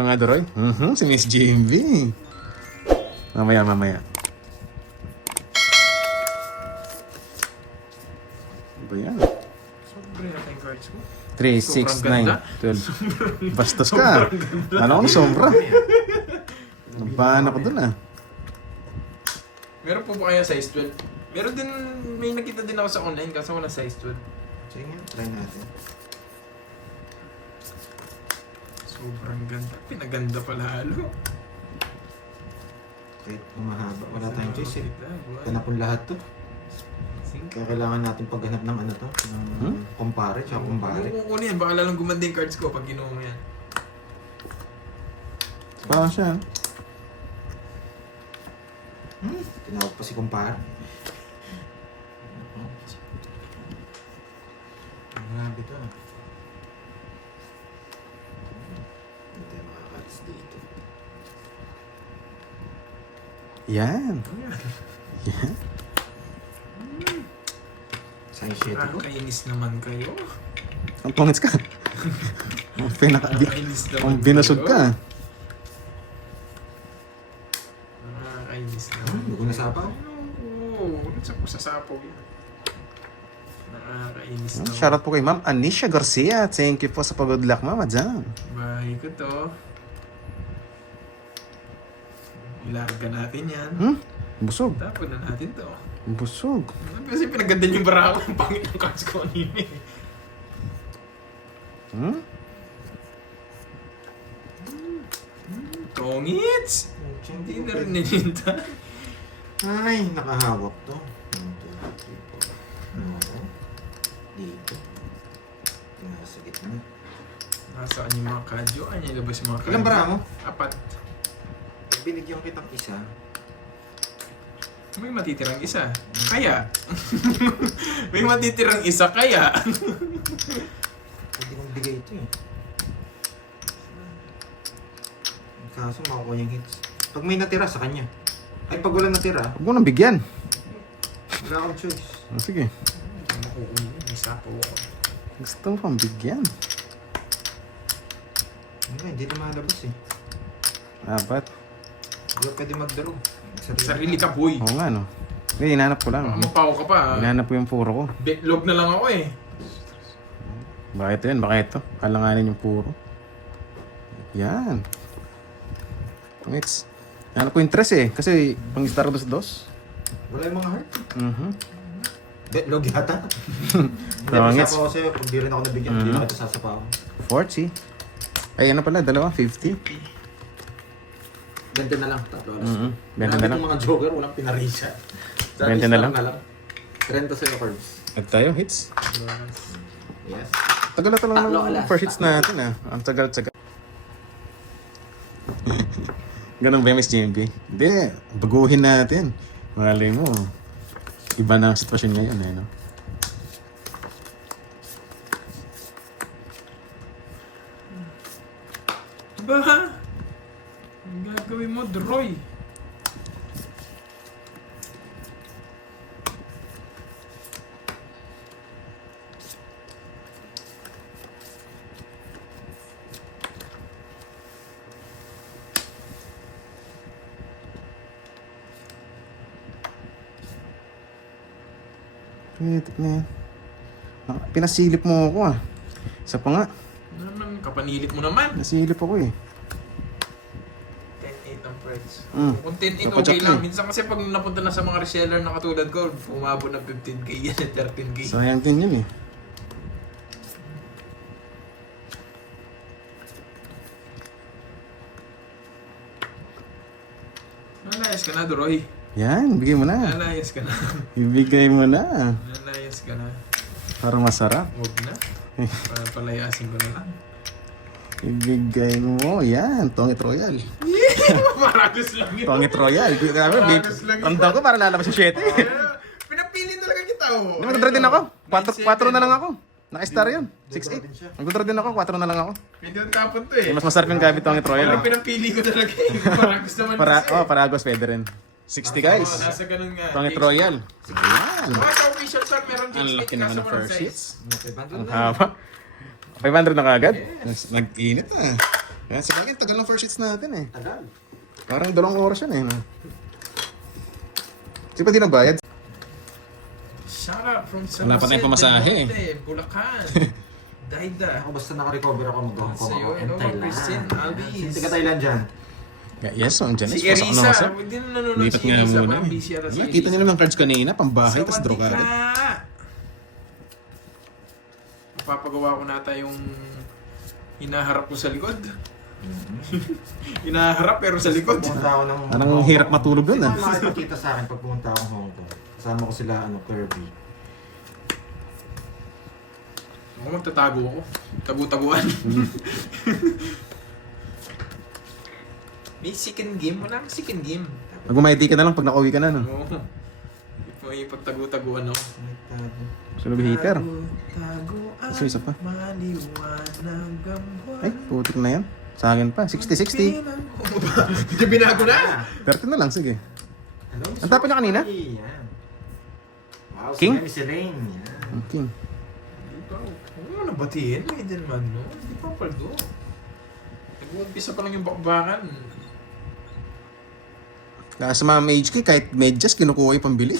Mga Doroy? Si Miss JMV. Mamaya. Ano ba yan? Sobrang yata yung cards ko. 3, 6, 9, 12. Bastos ka. Ano ko na sobra? Nabahan ako dun ah. Meron po ba kaya size 12? Meron din, may nakita din ako sa online kaso wala size 12. Sige nga, try natin. Sobrang ganda. Pinaganda pala halo. Kahit mahaba, wala tayong choice eh. Buwan. Ganapon lahat to. Sing. Kaya kailangan natin paghanap ng ano to, ng kumpare, tsaka kumpare. Huwag mo yan, baka lalang gumanda yung cards ko pag ginawa mo yan. Parang siya. Tinawag pa si kumpare. Ang grabe to ah. Hindi tayo makakalis dito. Yan. Yan. Size 7 ko. Nakakainis naman kayo. Ang pangits ka. Nakakainis naman Ang binasog ka. Nakakainis naman. Hindi ko nasapaw. Oo, sa sapaw yan. Nakakainis naman. Shoutout po kay Ma'am Anisha Garcia. Thank you po sa pag-good luck, Ma'am. Adyan. Bahay ko to. Ilarga natin yan. Busog. Tapon na natin to. Busog. Kasi pinaganda yung bara ko. Ang pangit ng cards ko kanina eh. Tongits! Hindi na rin nilinta. Ay, nakahawak to. 1, 2, 3, 4. Oo. Dito. Nasa gitna. Nasaan yung mga kadyo? Ano yung labas yung mga kadyo? Ilang bara mo? 4. Binigyan kitang isa. May matitirang isa. Kaya. May matitirang isa kaya. Hindi kong bigay ito eh. Kaso makukuha yung hits. Pag may natira sa kanya. Ay, pag wala natira, Huwag mo nang bigyan. wala akong choice. Sige. May sapo ako. Gusto mo pang bigyan. Hindi na malabas eh. Apat. Wala pwede mag-draw. Sarili ka, boy. Oo nga, no. Hindi, hinanap ko lang. Baka mapaw ka pa. Hinanap ko yung puro ko. Log na lang ako eh. Baka ito yan, baka ito. Kalanganin yung puro. Yan. Pangits. Hanap ko yung tres eh. Kasi pang Stardust 2. Wala yung mga heart. Log yata. Hindi, Pangits. masapaw ko sa'yo. Pag di rin ako nabigyan, hindi na kita sasapaw. 40. Ay, ano pala, dalawa, 50. 20 na lang, tatlo alas. 20 na lang. Mga joker, walang pinarisa. 20 na lang. 30 sa'yo, Curbs. At tayo, hits. Yes. Tagal na Tatlo talaga alas. ng first hits natin ah. Ang tagal-tagal. Ganun ba yung Miss JMP? Hindi, baguhin natin. Malay mo, iba na ang sitwasyon ngayon eh, no? Ba? Ang gagawin mo, Droy? Pwede na yan. Pinasilip mo ako ah. Isa pa nga, Ano naman, kapanilit mo naman. nasilip ako eh. 10-8 ang price. Mm. Kung 10-8 Dapat okay check lang. eh. Minsan kasi pag napunta na sa mga reseller na katulad ko, umabot ng 15k yan at 13k. Sayang din yun eh. Nalayas ka na, Droy. Yan, bigay mo na. Nalayas ka na. Ibigay mo na. Nalayas ka na. Para masarap. Huwag na. Para palayasin ko na lang. Ibigay mo. Yan, Tongit Royal. Maragos lang yun. Tongit Royal. Grabe, Maragos lang yun. ramdam ko para lalabas yung 7. Pinapili talaga kita, oh. Hindi, magdodra din ako. 4 9-7. na lang ako. Naka-star yun. 6-8. din siya. Magdodra din ako, 4 na lang ako. Pwede yung tapon to eh. Mas masarap yung gamit Tongit Royal. Parang pinapili ko talaga eh. Maragos naman kasi. Paragos pwede rin. 60 guys. Oo, nasa ganun nga. Tongit Royal. Yan. Mga sa official shop, meron Ang laki naman ng first hits. Okay, bundle Ang na. haba. 500 na kagad? Nag-init ah. Yan, sa bagay, tagal ng first hits natin eh. Tagal. Parang 2 oras yan eh. No? Di ba di nagbayad? Shout out from San Wala pa tayong pamasahe. Del Monte, Bulacan. Daida. Ako basta naka-recover ako mag-Hong Kong Sa'yo, ako. And Thailand. Christine Alvis. Sino taga Thailand dyan? Yes, ang dyan. Si Pasok na Erisa. kasi. Hindi na nanonood Lipat si nga Erisa. muna Parang eh. busy ata si Kita niyo naman ng cards kanina, pambahay, tas draw Sawadee card. ka! Papagawa ko nata yung hinaharap ko sa likod. Hinaharap pero sa likod. Pumunta ako ng Parang hirap matulog dun ah. Sino ang makipagkita sa akin pag pumunta ako ng Hong Kong? Kasama ko sila, Kirby. Ako magtatago ako. Tagu-taguan. May second game. Wala akong second game. Mag-umaydi ka na lang pag nakauwi ka na, no? Oo. May pagtagu-taguan ako. Sunod heater. Taguan. So, isa pa. Maliwanag ang buwan. Ay, putik na yan. Sa akin pa, 60-60. Hindi binago na. 30 na lang, sige. Hello, Miss Ang tapon niya kanina? Rosie. Yan. Wow, King? si Miss Elaine. Yan. Okay. Huwag mo nabatiin. May din man, no? Hindi pa paldo. Nag-uumpisa pa lang yung bakbakan. Kaya sa mga HK, kahit medyas, kinukuha yung pambili.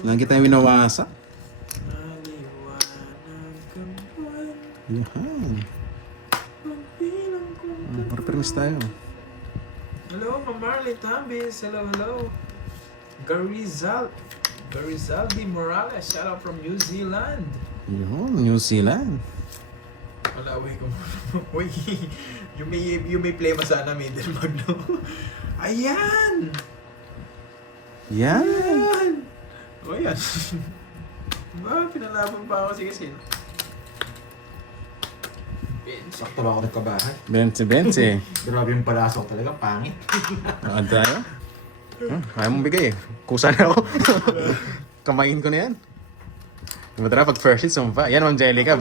Lagi tayo winawasa. Yan. Para-permis tayo. Hello, Ma'am Marley Tambis. Hello, hello. Garizaldi Morales. Shout out from New Zealand. Yun, New Zealand. Wala, uwi ko. Uy, you may play masana middle mag, no? Ayan! Yan. Ayan! O, yan. Ba, pinalaban pa ako. Sige, sino? Bench. Sakto lang ako nagkabahan. 20-20. Grabe yung palasok talaga, pangit. Nakad tayo. Kaya mong bigay eh. Kusa na ako. Kamain ko na yan. Diba tara, pag first hit, sumpa. Yan, Angelica.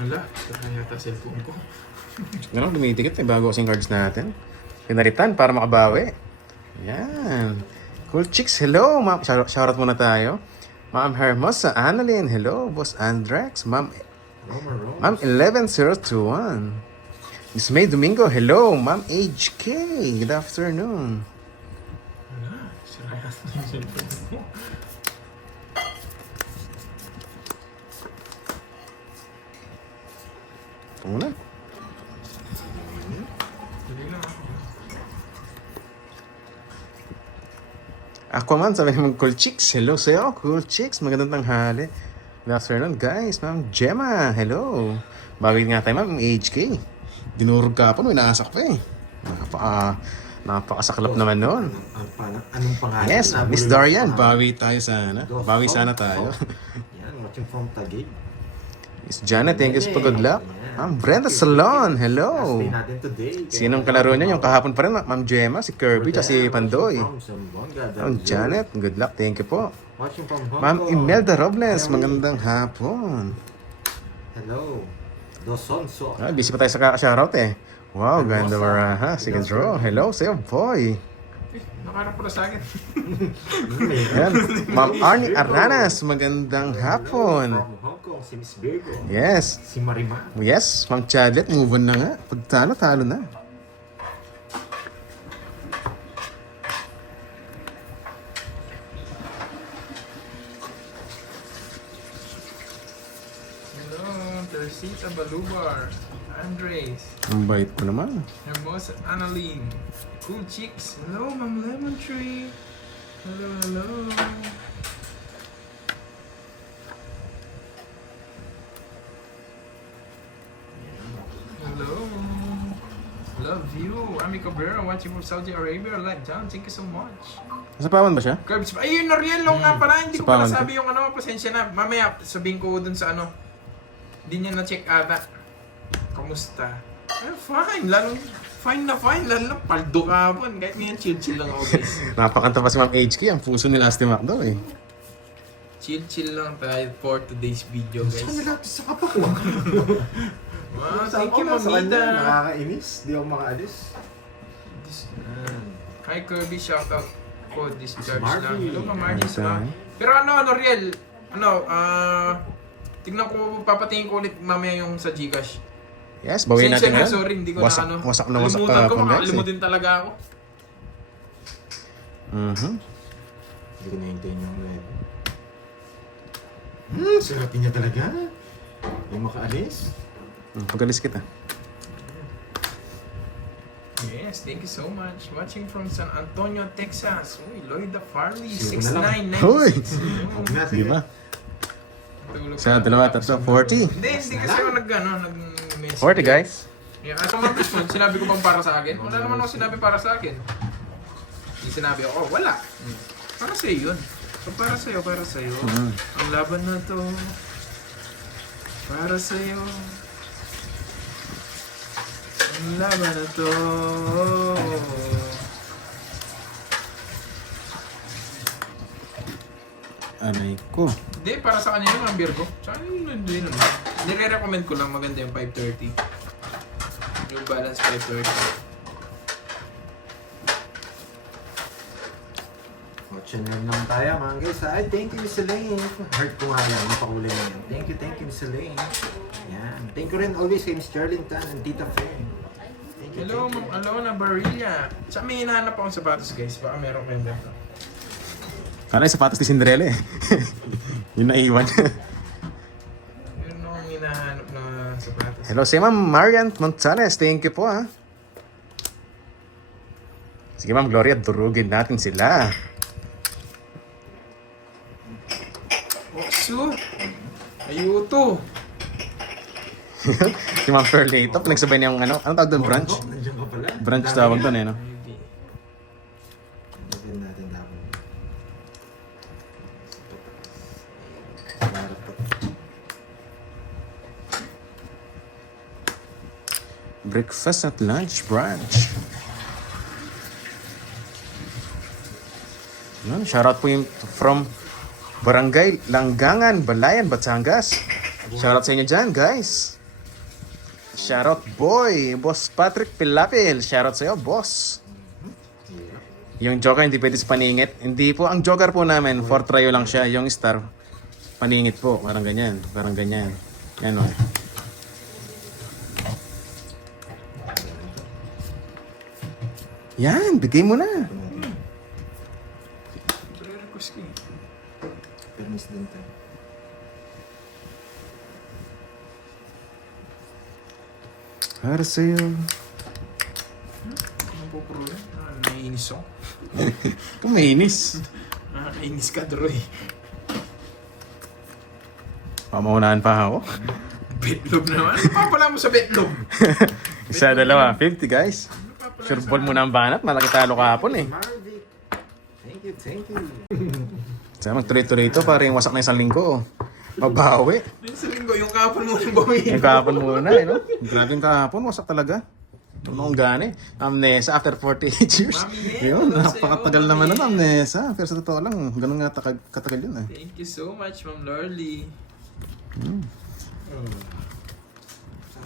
Wala, saka yata cellphone ko. Ganun, dumitikit eh, bago kasing cards natin. Pinaritan para makabawi. Yan. Cool chicks, hello, ma'am. Shoutout muna tayo. Ma'am Hermosa, Annalyn, hello. Boss Andrex, Ma'am Roma. Ma'am 11021. Miss May Domingo, hello. Ma'am HK, good afternoon. Wala, saka yata yung cellphone ko. Ito muna. Dali lang ako. Aquaman, sabi naman, cool chicks. Hello sa'yo, cool chicks. Magandang tanghali. Good afternoon, guys. Ma'am Gemma, hello. Bagay nga tayo, ma'am, HK. Dinurog ka pa, no? Inaasak pa eh. Napakasaklap naman noon. Anong pangalan? Yes, Nabulol Miss yung Darian, pangalan. bawi tayo sana. Bawi sana tayo. Yan, watching from Taguig. Miss Janet, thank you for good luck. Ma'am Brenda Salon, hello. Last day natin today. Sinong kalaro niya? Yung kahapon pa rin, Ma'am Gemma, si Kirby, at si Pandoy. Ma'am Janet, good luck, thank you po. Watching from Hong Ma'am Kong. Imelda Robles, Mary. magandang hapon. Hello. Dosonso. Busy pa tayo sa kaka-shoutout eh. Wow, ganda maraha. Sige, draw. Hello sa'yo, boy. Nakarap ko na sa akin. Yan. Ma'am Arnie Aranas, magandang hapon. From Hong Kong, si Miss Virgo. Yes. Si Marima. Yes, Ma'am Chadlet, move on na nga. Pag talo, talo na. Hello, Teresita Balubar. Andres. Ang bait ko naman. Hermosa Annalyn. Cool chicks. Hello, Ma'am Lemon Tree. Hello, hello. Hello. Love you. Ami Cabrera watching from Saudi Arabia. Like John, thank you so much. Nasa pawan ba siya? Curbs. Ayun, Nariel, long nga pala. Hindi Sa ko pala pawan ko. sabi yung ano. Pasensya na. Mamaya, sabihin ko dun sa ano. Hindi niya na-check ata. Kamusta? Fine. Fine na. Lalo na paldo ka po. Kahit ngayon, chill lang ako, guys. Napakanta pa si Ma'am HK. Ang puso ni Lasty Macdo eh. Chill lang tayo for today's video, Saan guys. nila sa kapakuha? Wow, thank you, Mamita. Nakakainis. Di ako makaalis. Hi, Kirby. Shoutout. Code discharge Marvin. lang. Hello, Ma'am Margie. Okay. Pero Riel, tignan ko, papatingin ko ulit mamaya yung sa Gcash. Yes, bawiin natin Sensya na, yan. sorry, hindi ko Wasak, na wasak ka Kalimutan ko, kahapon, guys. makakalimutin talaga ako. Hindi ko na-hintayin yung level. Sarapin niya talaga. Yung makaalis. Pagalis kita. Yes, thank you so much. Watching from San Antonio, Texas. Uy, Lloyd the Farley, Sige na lang. 6996. Hoy! Huwag na, Sige ba? Tulog Sa na. dalawa, tatlo, 40. Hindi kasi ako nag-message. 40, guys. Yeah, at mga Richmond, sinabi ko bang para sa akin? Wala naman ako sinabi para sa akin. Hindi sinabi ako, wala. Para sa'yo yun. So, para sa'yo. Ang laban na to. Para sa'yo. Ang laban na to. Anay ko. Hindi, para sa kanya yung mga Virgo. Tsaka hindi naman. Nire-recommend ko lang maganda yung 530. Yung balance 530. Channel lang tayo mga guys. Ay, thank you Miss Elaine. Heart ko nga yan, napakulay na yan. Thank you Miss Elaine. Yan. Thank you rin always kay Miss Charlene Tan and Tita Faye. Thank you. Hello, Ma'am Alona Barilla. Sa may hinahanap akong sapatos guys. Baka meron kayong ganito. Kala yung sapatos ni Cinderella eh. Yung naiwan. Yun ang hinahanap na sapatos. Hello, si Ma'am Marian Montanes. Thank you po, ha. Sige, Ma'am Gloria, durugin natin sila. Oksu! Ayuto! Si Ma'am Pearly ito, pinagsabay niya yung ano tawag doon, brunch? Oh, nandiyan ka pala. Brunch tawag doon eh, no? Lagyan natin dapat. Breakfast at lunch, brunch. Yun, shoutout po yung from Barangay Langgangan, Balayan, Batangas. Shoutout sa inyo dyan, guys. Shoutout boy, Boss Patrick Pilapil. Shoutout sa iyo, boss. Yung joker hindi pwede sa paningit. Hindi po, ang joker po namin, for trio lang siya. Yung star, paningit po. Parang ganyan, parang ganyan. Yan o. Yan, bigay mo na. Re-request ko eh. Permis din tayo. Para sa'yo. Ano po pro yan? Naiinis ako. Kumainis. Nakakainis ka, Droy. Pamaunahan pa ako. Betlog naman. Ano pa pala mo sa betlog? Isa, dalawa. 50, guys. Ano pa pala Sure sa- ball mo na ang banat. Malaki talo kahapon eh. Marvic. Thank you. Sa magtuloy-tuloy ito, parang wasak na isang linggo. Mabawi. Yung sa linggo, yung kapon mo nang bawiin. Yung kahapon muna eh, no? Grabe yung kahapon, wasak talaga. Anong gani? Amnesia after 48 years. Mami, Yun, ano napakatagal sa'yo, naman mami? na amnesia. Pero sa totoo lang, ganun nga katagal yun eh. Thank you so much, Ma'am Lorly.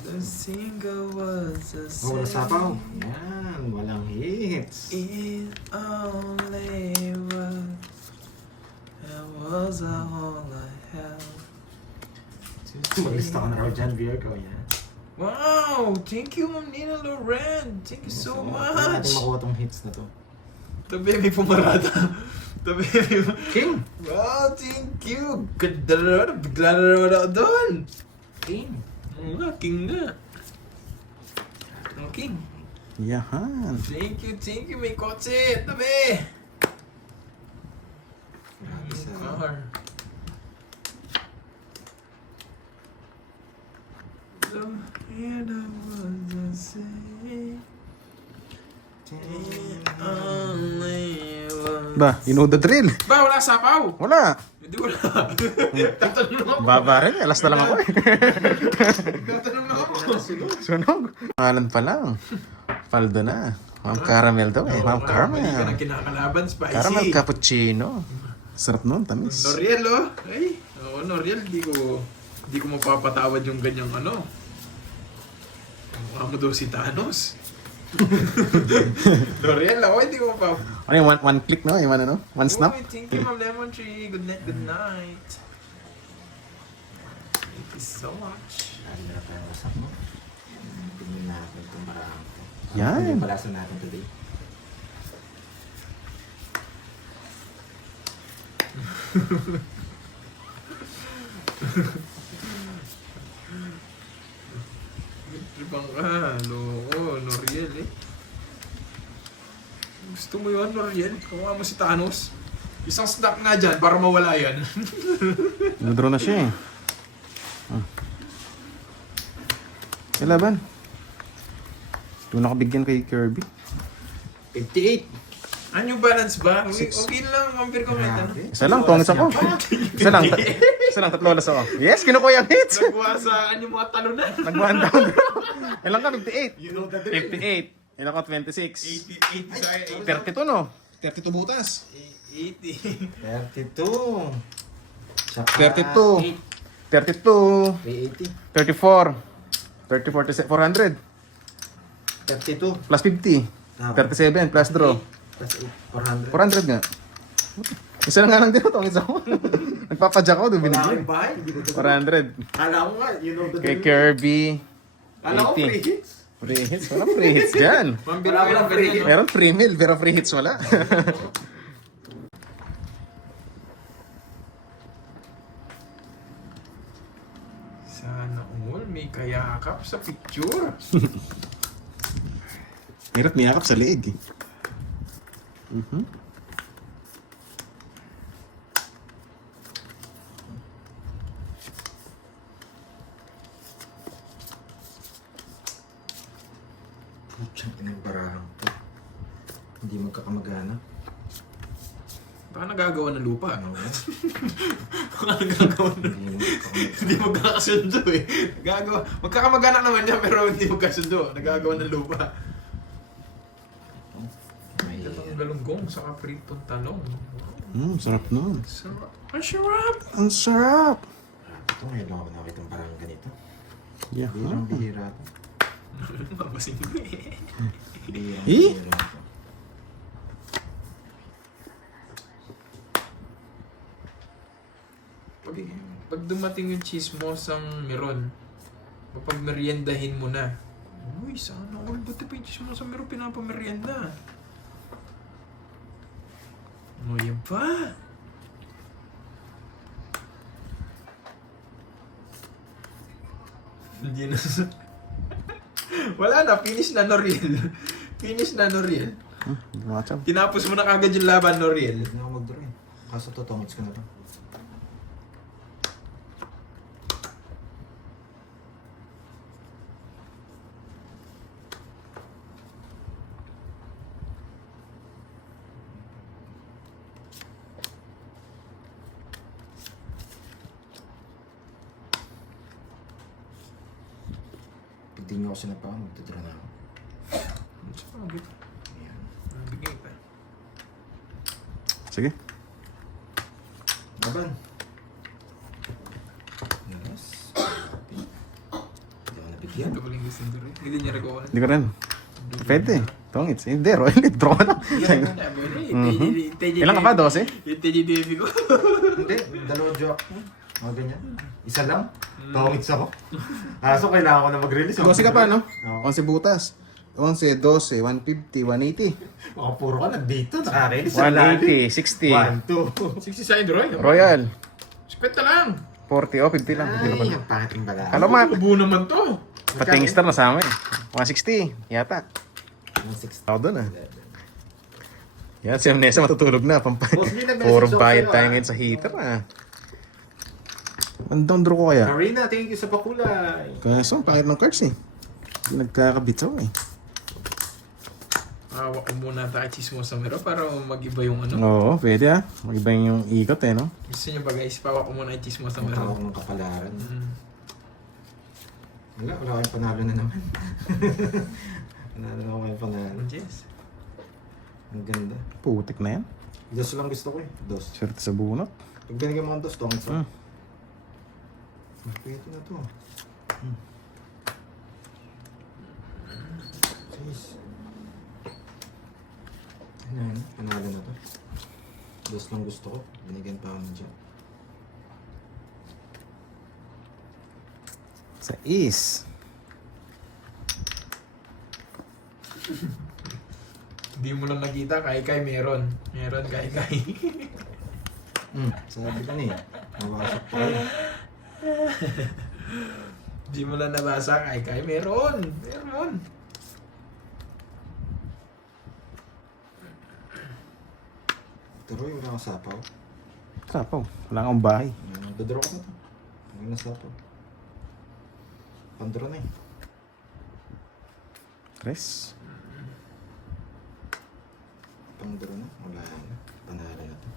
The single was a Oh, wala sapaw. Yan, walang hits. It only was. That was all I had. Mag-lista ka na raw dyan, Virgo. Yan. Wow! Thank you, Ma'am Nina Loren. Thank you so Kaya natin much. makuha tong hits na to. Tabi may pumarada. Tabi may... King! Wow, thank you. Ganda na. Bigla na naman ako doon. King! Oo nga, king nga. Ang king. Yahan. Thank you, may kotse. Tabi. Grabe sa... Car. So, and I was the same. It only was... Ba, you know the drill. Ba, wala sapaw. Wala. Hindi wala. Tatanong ako. Baba rin, alas na lang ako eh. Tatanong ako. Sunog. Pangalan pa lang. Paldo na. Ma'am Caramel daw eh. Ma'am Mali ka na Caramel. kinakalaban, spicy. Caramel cappuccino. Sarap nun, tamis. Noriel, oh. Ay, oo, Noriel, di ko mapapatawad yung ganyang ano. Mukha mo daw si Thanos. Noriel, ako, hindi ko mapapatawad. Ano yung one click, no? Yung ano, one snap? Uy, thank you, Ma'am Lemon Tree. Good night, good night. Thank you so much. Lagi na tayo masak mo. Tingnan natin itong parang ito. Yan. Ano yung palasan natin today? Ibang ka, loko, Noriel eh. Gusto mo yun, Noriel? Kawa mo si Thanos. Isang snap nga dyan para mawala yan. Nadraw na siya eh. Kailaban. Ito nakabigyan kay Kirby. 58! Ano yung balance ba? Okay, Six. okay lang, compare ko ngayon. Ano? Isa lang, tongits ako. Isa lang, tatlo alas ako. Yes, kinukuha yung hits. Nagwasaan yung mga talunan. Nag-one down. Ilan ka? 58. You know the drill. 58. Ilan ka? 26. 80 sa 32 no? 32 butas. 80. 32! Saka 32. 32. 380. 34. 34, 400. 32. Plus 50. 37 plus draw. Plus 8. 400. 400 nga. Isa lang nga lang din ito. Ang isa ko. Nagpapadyak ako. Doon Wala binigyan. akong bahay. Hindi ko ito. 400. Kala ko nga, you know the Kay drill. Kirby. Kala ko 80. free hits. Free hits. Wala free hits dyan. Mambira Wala ko lang free hit. ganyan. Meron free meal, pero free hits wala. Sana all may kayakap sa picture. Hirap miyakap sa leeg eh. Putsang inang barahang to. Hindi magkakamagana. Baka nagagawa ng lupa. Ano ba? Baka nagagawa ng... Hindi magkakamagana. Hindi magkakasundo eh. Nagagawa. Magkakamag-anak naman niya pero hindi magkasundo. Nagagawa ng lupa. May... Ang galunggong sa kapritong talong. Sarap nun. Sarap. Ang sarap! Ang sarap! Ito ngayon lang ako nakita ng parang ganito. Yeah. Bihirang bihira to. Mabasing mo eh. Bihirang Eh? bihira to. Pag dumating yung chismosang meron, kapag meriendahin mo na. Uy, sana all. Ba't pa yung chismosang meron pinapamerienda? Ano yan pa? Hindi na. Wala na, finish na Noriel. Finish na Noriel. Hindi makacham. Tinapos mo na kagad yung laban Noriel. Hindi na ako mag-draw eh. Kaso totongits ko na to. Pag di nyo ako sinapakan, magtudraw na ako. Ayan. Bigay pa. Sige. Laban. Yes. Hindi ako nabigyan. Ito ko lang gusto nito rin. Hindi niya nagawa. Hindi ko rin. Pwede. Tongits. Hindi, Roy. Draw na. Ilan ka pa? 12? Yung TGTV ko. Hindi, dalawang joke. Mga ganyan. Isa lang. Tongits ako. Kaso kailangan ko na mag-release. 12 ka pa, no? Oo. 11 butas. 11, 12, 150, 180. Mga puro ka nandito. Nakaka-release. 180, 60. 1, 2. 60 side Roy. Royal. Spenta lang. 40, oh, 50 lang. 50 na pa. Ay, ang pangit yung bala. Kalamak. Ubo naman to. Pati yung star nasama eh. 160. Yata. 160. Ako doon ah. Yan, si Amnesia matutulog na. Boss, may nag-message Puro ako bayad sa'yo, tayo ah. ngayon sa heater ah. Ang down draw ko kaya? Karina, thank you sa pakulay. Kaso, pangit ng cards eh. Hindi nagkakabitsaw eh. Hawak ko muna tayo chismo sa mero para mag-iba yung ano. Oo, pwede ah. Mag-iba yung ikot eh, no? Gusto niyo ba guys, pawak ko muna yung chismo sa Ang mero. tawag ng kapalaran. Mm. Wala kayong panalo na naman. Panalo na ako kayong panalo. Yes. Ang ganda. Putik na yan. Dos lang gusto ko eh. Dos. Swerte sa bunot. Pag binigyan mo ang dos, tongits Hmm. lang. Pwede na to. Jeez. Yan, panalo na to. Dos lang gusto ko. Binigyan pa ako ng dyan. Sa is. Hindi mo lang nakita, kay meron. Meron, kay. Sabi ka na eh. Mawasok pa rin. Hindi mo lang nabasa, kay meron. Meron. Turoy, wala akong sapaw. Sapaw. Wala kang bahay. Dodraw ko na to. Wala na sapaw. Pandro na eh. Tres. Pandro na. Wala na. Panalo na to.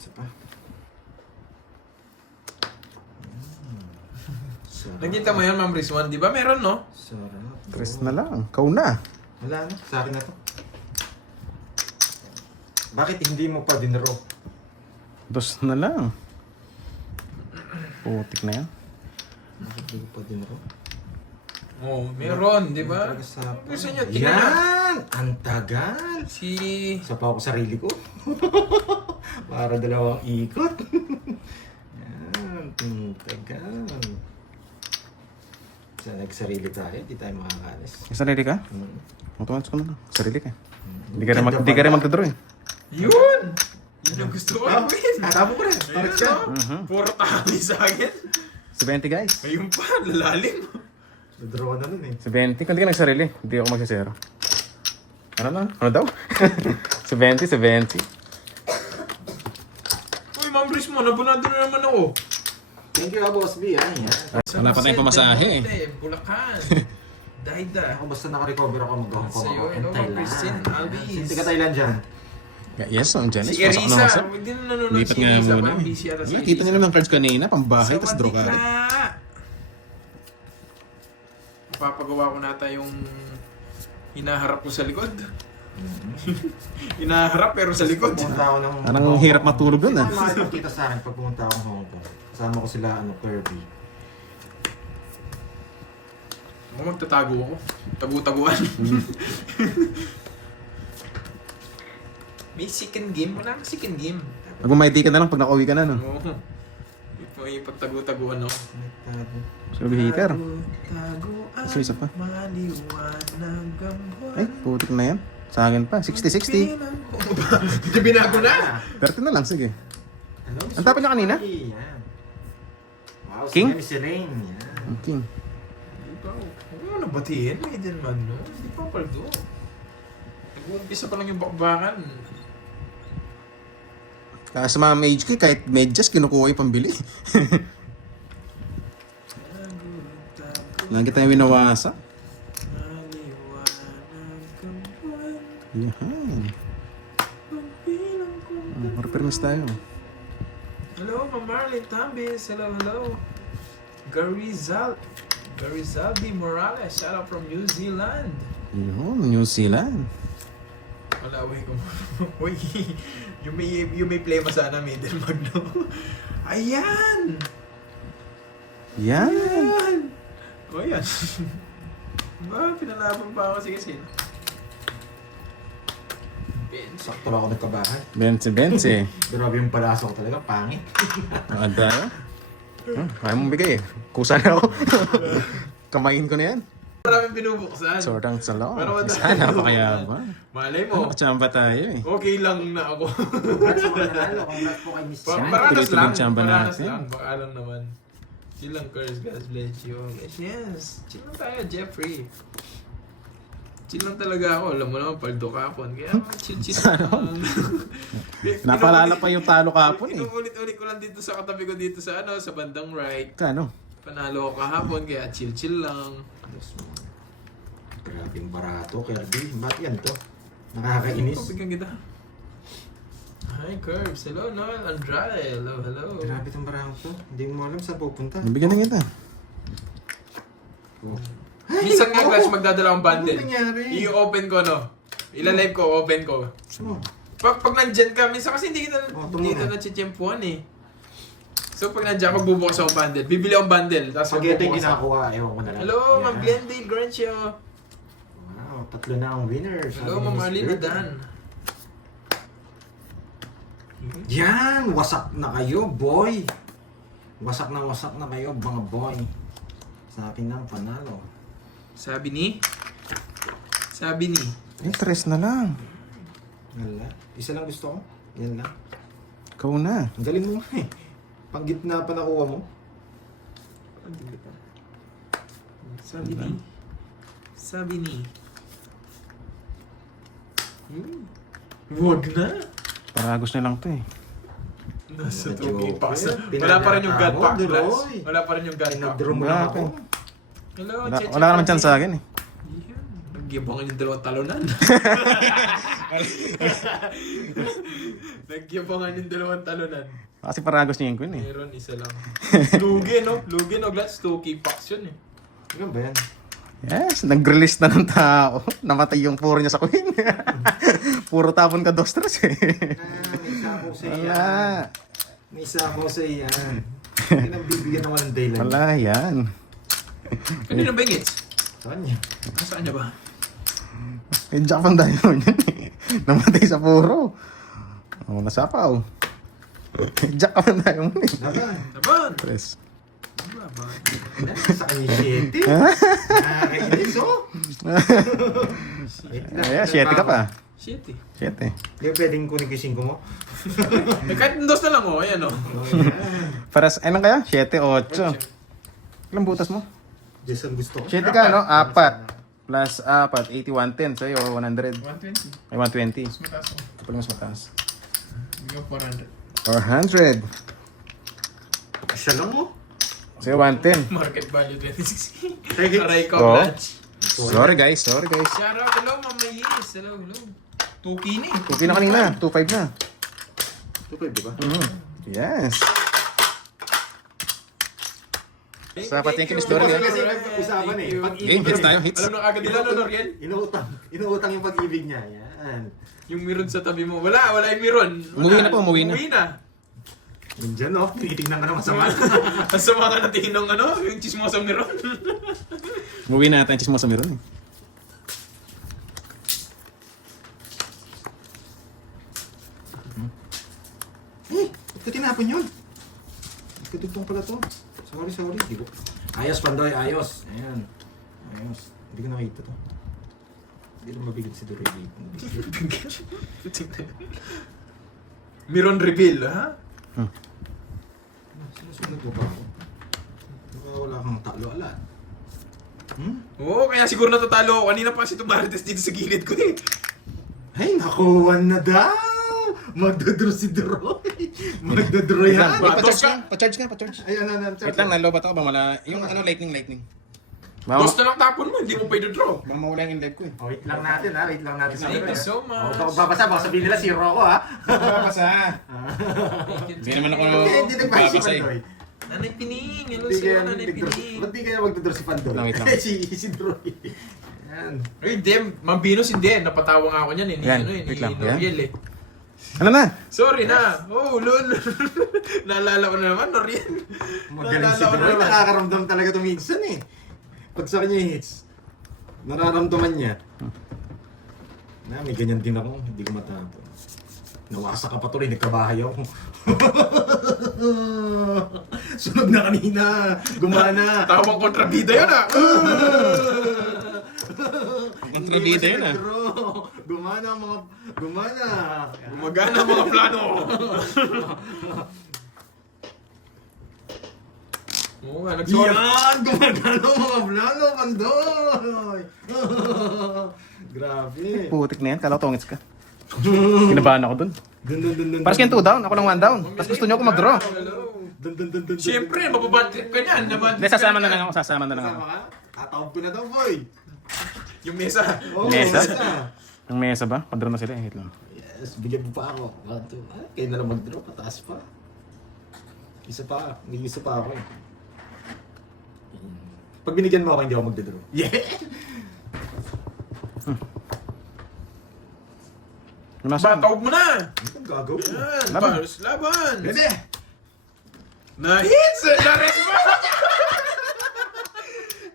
Isa pa. Sarap. Nakita mo yan, Ma'am Rizwan, di ba? Meron, no? Sarap. Tres na lang. Kau na. Wala na. Sa akin na to. Bakit hindi mo pa dinro? Dos na lang. Putik na yan. Bakit hindi ko pa dinro? Oh, meron, di ba? Talaga sapaw. Gusto niyo, tingnan niyo. Yan! Ang tagal! Si... Sapaw ko sarili ko. Para dalawang ikot. Yan, ang tagal. Sa nagsarili tayo, di tayo makakalis. May sarili ka? Hmm. Matuwans ko na lang. Sarili ka. Hindi ka rin magdodro eh. Yun! Yun yung gusto ko gawin. Tama ko rin. Parang siya. Puro tali sa akin. Si 20 guys. Ayun pa, lalalim. Nadraw na nun eh. Si 20. Kung hindi ka nagsarili, hindi ako magsasero. Ano na? Ano daw? Si 20, si 20. Uy, Ma'am Riz mo, nabunado na naman ako. Thank you, Boss B. Yan, yan. Wala pa tayong pamasahe eh. Bulacan. Daida. Ako basta naka-recover ako mag-Hong Kong Sa'yo, ako. hello, And Thailand. Christine Alvis. Sinti ka Thailand dyan. Yes, ang Janice. Si Pasok na Erisa. masap. Hindi na nanonood Lipat si nga Erisa. muna Parang eh. busy ata si Kita nyo naman ng cards kanina, pambahay, tas draw ka. Papagawa ko nata yung hinaharap ko sa likod. Hinaharap pero sa likod. Pumunta ako ng Parang hirap matulog yun ah. Hindi mo makikita sa akin pag pumunta ako ng Hong Kong. Kasama ko sila, Kirby. Ako magtatago ako. Tagu-taguan. May second game? Wala akong second game. Mag-ID ka na lang pag nakauwi ka na, no? Oo. May pagtagu-taguan ako. So, heater. Taguan, So, isa pa. maliwanag ang buwan. Ay, putik na yan. Sa akin pa, 60-60. Hindi binago na. 30 na lang, sige. Hello, Ang tapos niya kanina? Yan. Wow, King? si Elaine. Yan. Ang king. Hindi pa. Huwag mo nabatiin. May din man, no? Hindi pa paldo. Nag-uumpisa pa lang yung bakbakan. Sa mga mage key, kahit medyas, kinukuha yung pambili. Lagi tayo winawasa. Maliwanag ang buwan. Yan. Pagbilang ko. Repermis tayo. Hello, Ma'am Marlene Tambis. Hello, hello. Garizaldi Morales. Shout out from New Zealand. Yun, New Zealand. Wala, uy. Uy, you may play masana middle magno. Ayan! Yan. Ayan! O yan. Ba, pinalaban pa ako. Sige, sino? Benz. Sakto lang ako nagkabahan. Bense. Grabe yung palaso ko talaga, pangit. Ang ada. Kaya mong bigay eh. Kusa na ako. Kamain ko na yan. Maraming binubuksan. Sordang salon. Pero wala. Sana pa kaya ba? Malay mo. Nakachamba tayo eh. Okay lang na ako. Congrats sa mga nanalo. Congrats po kay Miss Yan, Chan. Paranas tuloy-tuloy lang. yung tsamba Paranas natin. lang. Baka lang naman. Chill lang, Curse. God bless you. Yes. Chill lang tayo, Jeffrey. Chill lang talaga ako. Alam mo naman, paldo kapon. Kaya chill lang. Napalala pa yung talo kapon eh. Inuulit-ulit ko lang dito sa katabi ko dito sa sa bandang right. Kano? Panalo ko kahapon, kaya chill lang. Yes, mo. Grabing barato, Kirby. Ba't yan to? Nakakainis. Bigyan kita. Hi, Curbs. Hello, Noel Andrade. Hello, hello. Grabe itong barato to. Hindi mo alam saan pupunta. Nabigyan na kita. Oh. Minsan nga, Clash, magdadala akong bundle. Ano nangyari? I-open ko, no? Ila-live ko, open ko. Oh. Pag nandyan ka, minsan kasi hindi kita tumuna. na-chimpuan eh. So pag nandyan, magbubukas ako bundle. Bibili akong bundle, tapos Pag ito yung magbubukas ako. ginakuha, ewan ko na lang. Hello, Yan. Ma'am Glendale Grancio. tatlo na ang winners. Hello, Ma'am Arlene Dan. Yan! Wasak na kayo, boy! Wasak na kayo, mga boy. Sa akin ang panalo. Sabi ni? Interest na lang. Wala. Isa lang gusto ko. Yan lang. Ikaw na. Ang galing mo nga eh. Pang gitna pa nakuha mo. Sabi ni. Huwag na. Paragos na lang to eh. Nasa Medyo 2K packs na. okay. Wala pa rin yung God Pinadala pack, mo, Lance. Droy. Wala pa rin yung God pack. Pinag-draw mo Wala lang pa ako. eh. Hello, Wala naman chance sa akin eh. Nagyabangan yung dalawang talunan. Nagyabangan yung dalawang talunan. Kasi paragos niya yung queen eh. Meron, isa lang. Lugi, no? Lugi, no? Glance, 2K packs yun eh. Ano ba yan? Yes, nag-release na ng tao. Namatay yung puro niya sa queen. Puro tapon ka 2-3 eh. May isa ako sa Wala. iyan. May isa ako sa iyan. Hindi nang bibigyan ng walang daylan. Wala yan. Kanina ba yung hits? Saan niya? Nasaan niya ba? Eh, Jack Van Diamond yun eh. Namatay sa puro. Oh, nasapaw. Jack Van Diamond eh. Laban. Laban! Tres. Laban. Sa kanya 7. Nakakainis oh. Ay, 7 ka pa. Shit eh. 7. Hindi pwedeng kunin ko yung 5 mo. Eh, kahit dos na lang oh, ayan oh. Para sa, anong kaya? 7, 8. Ilang butas mo? Jason gusto ko. 7 ka, no? 4. Plus 4, 80, 110. Sa'yo, 100. 120. Ay, 120. Mas mataas oh. Ito pala mas mataas. Bigyan 400. 400. Isa lang mo. Sa'yo, 110. Market value 26. Take it. Aray ko, Oh. Lance. Sorry guys, sorry guys. Shout out, hello, Mama Yes. Hello. 2K na eh. Okay na kanina, 2.5 na. Ito pwede ba? Yes. Sa pati yung Miss Dory, Dory. kasi usapan eh. Game, hits tayo, hits. Alam na agad nila, no, Noriel? Inuutang yung pag-ibig niya. Yan. Yung Miron sa tabi mo. Wala yung Miron. Umuwi na po, umuwi na. Umuwi na. Nandiyan no, tinitingnan ka na masama. Ang sama ka na tingin ng ano, yung chismosang Miron. Umuwi na natin yung chismosa meron eh. Ba't ko tinapon yun? Katugtong pala to. Sorry. Di ko. Ayos, Pandoy. Ayos. Ayan. Ayos. Hindi ko nakita to. Hindi lang mabigat si Dory dito. Miron reveal, ha? Sinusunod mo pa ako. Baka wala kang talo ala. Oo, kaya siguro natatalo ako. Kanina pa si Tumarites dito sa gilid ko eh. Ay, nakuha na daw! Magdodraw si Droy. Magdodraw yan. Pa-charge ka. Ayun na. Wait lang, nalobat ako ba? Wala, yung ano, lightning. Dos na lang tapon mo, hindi mo pa i-draw. Mamawala yung live ko eh. Wait lang natin ha. Wait lang natin sa Thank you so much. Baka babasa, baka sabihin nila zero ako ha. Babasa. Hindi naman ako Hindi nagpahisi babasa eh. Pandoy. Nanay Pining, hello Hindi sa'yo, kaya Nanay nagdodraw. Pining. Ba't di kaya magdodraw si Pandoy? Wait lang. si Droy. Yan. Ay, hindi, Mambinos hindi. Napatawa nga ako niyan eh. Ni, Yan, ano, eh, wait ni lang, Noriel eh. Ano na? Sorry na. Oh, lol. Naalala ko na naman, Noriel. Magaling si Naalala ko na Droy. naman. Nakakaramdam talaga ito minsan eh. Pag sa kanya hits, nararamdaman niya. Na, may ganyan din ako. Hindi ko matapos. Nawasa ka pa tuloy, nagkabahay ako. Sunog na kanina. Gumana. Tawang kontrabida yun ah. Kontrabida yun ah. Gumana ang mga... Gumana. Gumagana ang mga plano. Oo nga, nagsorry. Yan! Gumagana ang mga plano, Pandoy! Grabe. Putik na yan, kala ko tongits ka. Kinabahan ako dun. Dun. Paras kayo 2 down, ako lang 1 down. Tapos gusto niyo ako mag-draw. Hello. Dun. Siyempre, mababad trip ka niyan. Hindi, sasama na lang ako, sasama na lang ako. Kasama ka? Tatawag ko na daw, boy. Yung mesa. Oh, Mesa? Ang mesa ba? Pag-draw na sila, hit lang. Yes, bigyan mo pa ako. Kayo na lang mag-draw, pataas pa. Isa pa ako eh. Pag binigyan mo ako, hindi ako magdadraw. Yeah! Yung nasa, Tawag mo na. Ano gagawin mo? Yan, Laban. Bars, laban. Pwede! Na-hits! Na-res mo!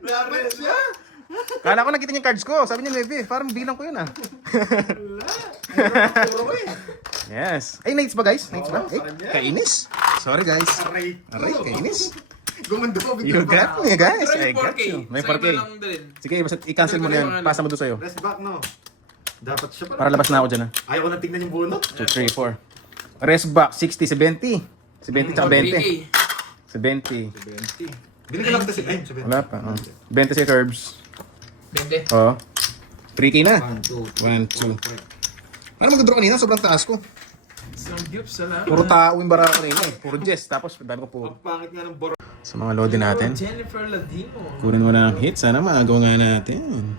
Laban siya! Kala ko nakita niya yung cards ko. Sabi niya 9. Parang bilang ko yun ah. Puro ko eh. Yes. Ay, nights ba guys? Nights ba? Oo, Eh, parang yan. kainis. Sorry guys. Aray. Aray, kainis. Gumando ko. You got me guys. Pero I yung got 4K. you. May Sa iba 4K. lang din. Sige, basta i-cancel mo na yan. Pasa mo doon sa'yo. Rest back, no? Dapat siya Para labas na ako dyan ah. Ayaw ko na tignan yung bunot. 2, 3, 4. Rest back, 60, 70. 70 tsaka 4K. 20. 70. 20. Bili ka lang kasi. Ay, 70. Wala pa. 20 si Curbs. 20. Oo. 3K na. 1, 2, 1, 2. Ano mag-draw kanina? Sobrang taas ko. Some gifts, salamat. Puro tao yung bara kanina eh. Puro Jess. Tapos dami ko puro. Ang pangit nga ng boro. Sa mga loading natin. Jennifer Ladino. Kunin mo na ng hit. Sana maagaw nga natin.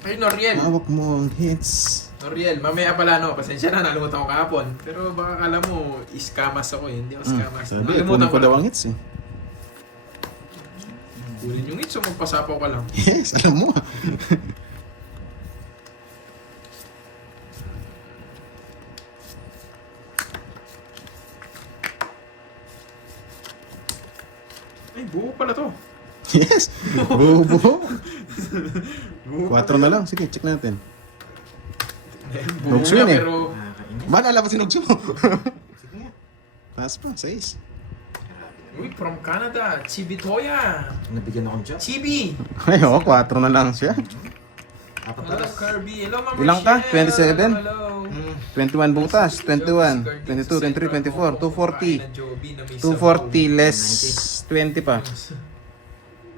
Ay, Noriel. Hawak mo ang hits. Noriel, mamaya pala no, pasensya na, nalimutan ko kahapon. Pero baka kala mo, iskamas ako eh. Hindi ako iskamas. Sabi, Nalimutan kunin ko daw lang. ang hits eh. Kunin yung hits o magpasapaw ka lang. Yes, alam mo. Ay, buo pala to. Yes. Bubo. 4 na lang. Sige, check natin. Buo Nugso na, yun eh. pero Maalala pa si Nugso mo. Sige nga. Taas pa, 6. uy, from Canada, Chibi Toya. Nabigyan akong chat. Chibi. Ay, 4 na lang siya. Apat Hello, alas. Kirby. Hello, Ma'am Ilang ka? Rochelle. 27? Hello. 21 butas. 21, 22, 23, 24. 240. 240 less 20 pa.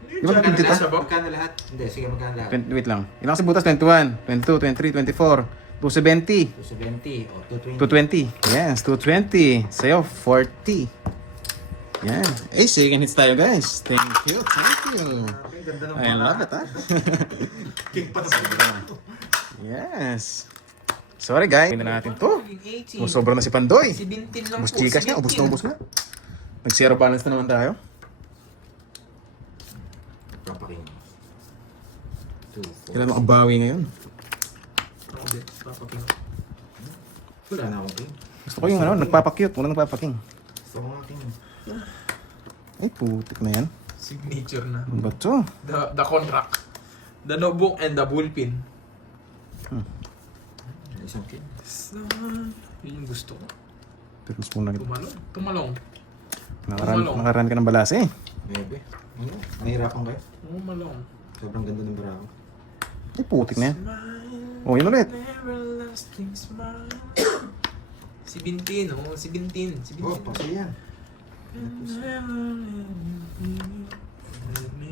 Di ba Diyan 20 ka to? sa box? Magkano lahat? Hindi, sige magkano lahat? Wait lang. Ilang kasi butas? 21, 22, 23, 24. 270. 270 o 220. 220. Yes, 220. Sa'yo, 40. Yan. Eh, second hits tayo, guys. Thank you, thank you. Okay, ganda ng I love it, ha? King pa na Yes. Sorry, guys. Tingnan natin to. 18. Sobra na si Pandoy. Si Bintin lang Ubus po. chikas na, ubus na, ubus na. Nag-zero balance na naman tayo. Papaking. 2, 4. Kailan makabawi ngayon? Ako din, papaking. Wala na akong king. Gusto ko yung ano, nagpapakyut. Walang nagpapaking. Gusto ko nga king. Ay, putik na yan. Signature na. Ano ba to? The contract. The notebook and the bullpen. Isang king. Yun yung gusto ko. Tapos muna kita. Tumalong. Tumalong. Nakaraan ka ng balas eh. Maybe. Ano? Mahirapan kayo? Tumalong. Sobrang ganda ng barako. Ay, putik na yan. Smile, Oh, yun ulit. everlasting smile. Si Bintin, oh. Si Bintin. Si Oh, Bintin. pasa yan.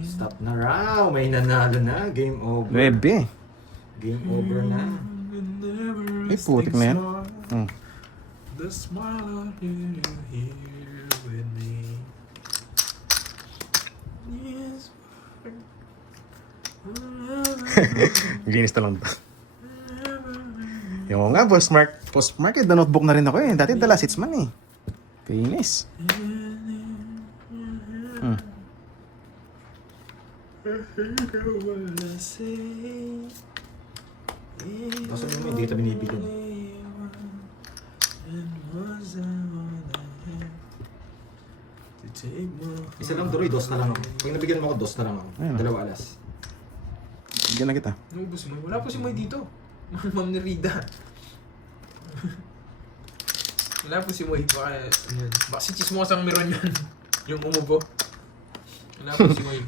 Stop na raw. May nanalo na. Game over. 9. Game over na. Ay, putik na yan. Hmm. The smile of you here with me. Yes. Ginis na lang ba? Yung nga, postmark. Postmark, the notebook na rin ako eh. Dati dala sits man eh. Kainis. Hmm. Tapos ano mo, hindi kita binibigyan. Isa lang tuloy, dos na lang ako. Pag nabigyan mo ako, dos na lang ako. Ayun. 2 alas. Bigyan na kita. Naubos mo. Wala po si Moy dito. Ma'am ni Rida. Wala po si Moy. Baka, yun. Baka si Chismosang meron yan. Yung umubo. Wala po si Moy.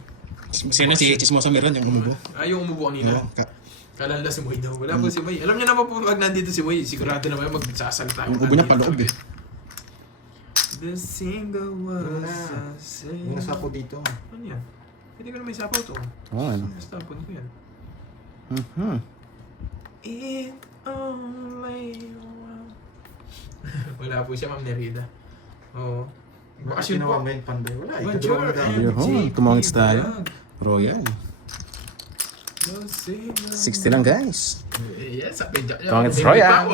Sino si Chismosa meron yung umubo? Yung umubo kanina. Kalala si Moy daw. Wala po si Moy. Alam niyo naman po pag nandito si Moy, sigurado naman magsasalita. Yung ubo niya paloob eh. The single was Yung na. a say. Yung nasa po dito. Ano yan? Hindi ko na may sapaw to. Oo, ano. Stopon ko yan. Mhm. It only wala po siya, Ma'am Nerida. Oo. Bakit Bakasyon ginawa po. mo yung panday? Wala, ito Bonjour, diba and Yo, JP tumangits tayo. Vlog. Royal. The single- 60 lang guys. Yes, sabi dyan. Tongits Royal.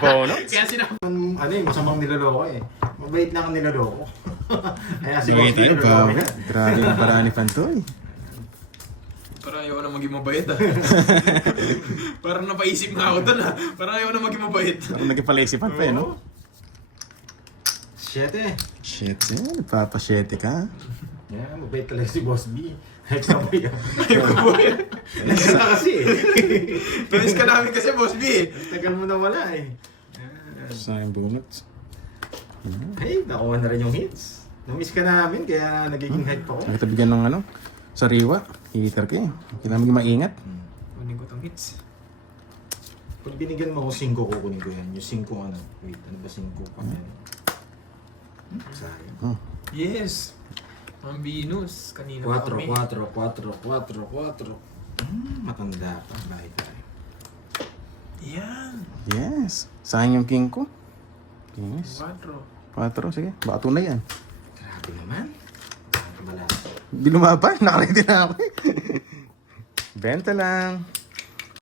Bonus. Kaya sinabi. Ano eh, masamang niloloko eh. Mabait lang ang niloloko. Kaya si Sige Boss tayo niloloko pa. niya. Grabe yung paraan ni Pantoy. Parang ayaw na maging mabait ah. Parang napaisip na ako dun ah. Parang ayaw na maging mabait. Parang nagipalaisipan pa eh, no? 7. Shit, yun. Nagpapasyete ka. Yeah, mabait talaga si Boss B. Heads na ba yan? Heads na kasi eh. Tulis ka namin kasi, Boss B. Tagal mo na wala eh. Sayang bunuts. Ay, nakuha na rin yung hits. Namiss ka namin, kaya nagiging hype ako. Nakita bigyan ng ano, sariwa. Hitter ka eh. Kailangan maging maingat. Kunin ko tong hits. Pag binigyan mo ako 5, kukunin ko yan. Yung 5 ano. Wait, ano ba 5 pa yan? Sayang. Yes. Ang Venus. Kanina 4, pa kami. 4, 4, 4, 4. Matanda pa. Bahay tayo. Yan. Yes. Sayang yung king ko. Yes. 4. 4, sige. Baka tunay yan. Grabe naman. Ang kabala. Hindi lumaban. Nakaredy na ako eh. Benta lang.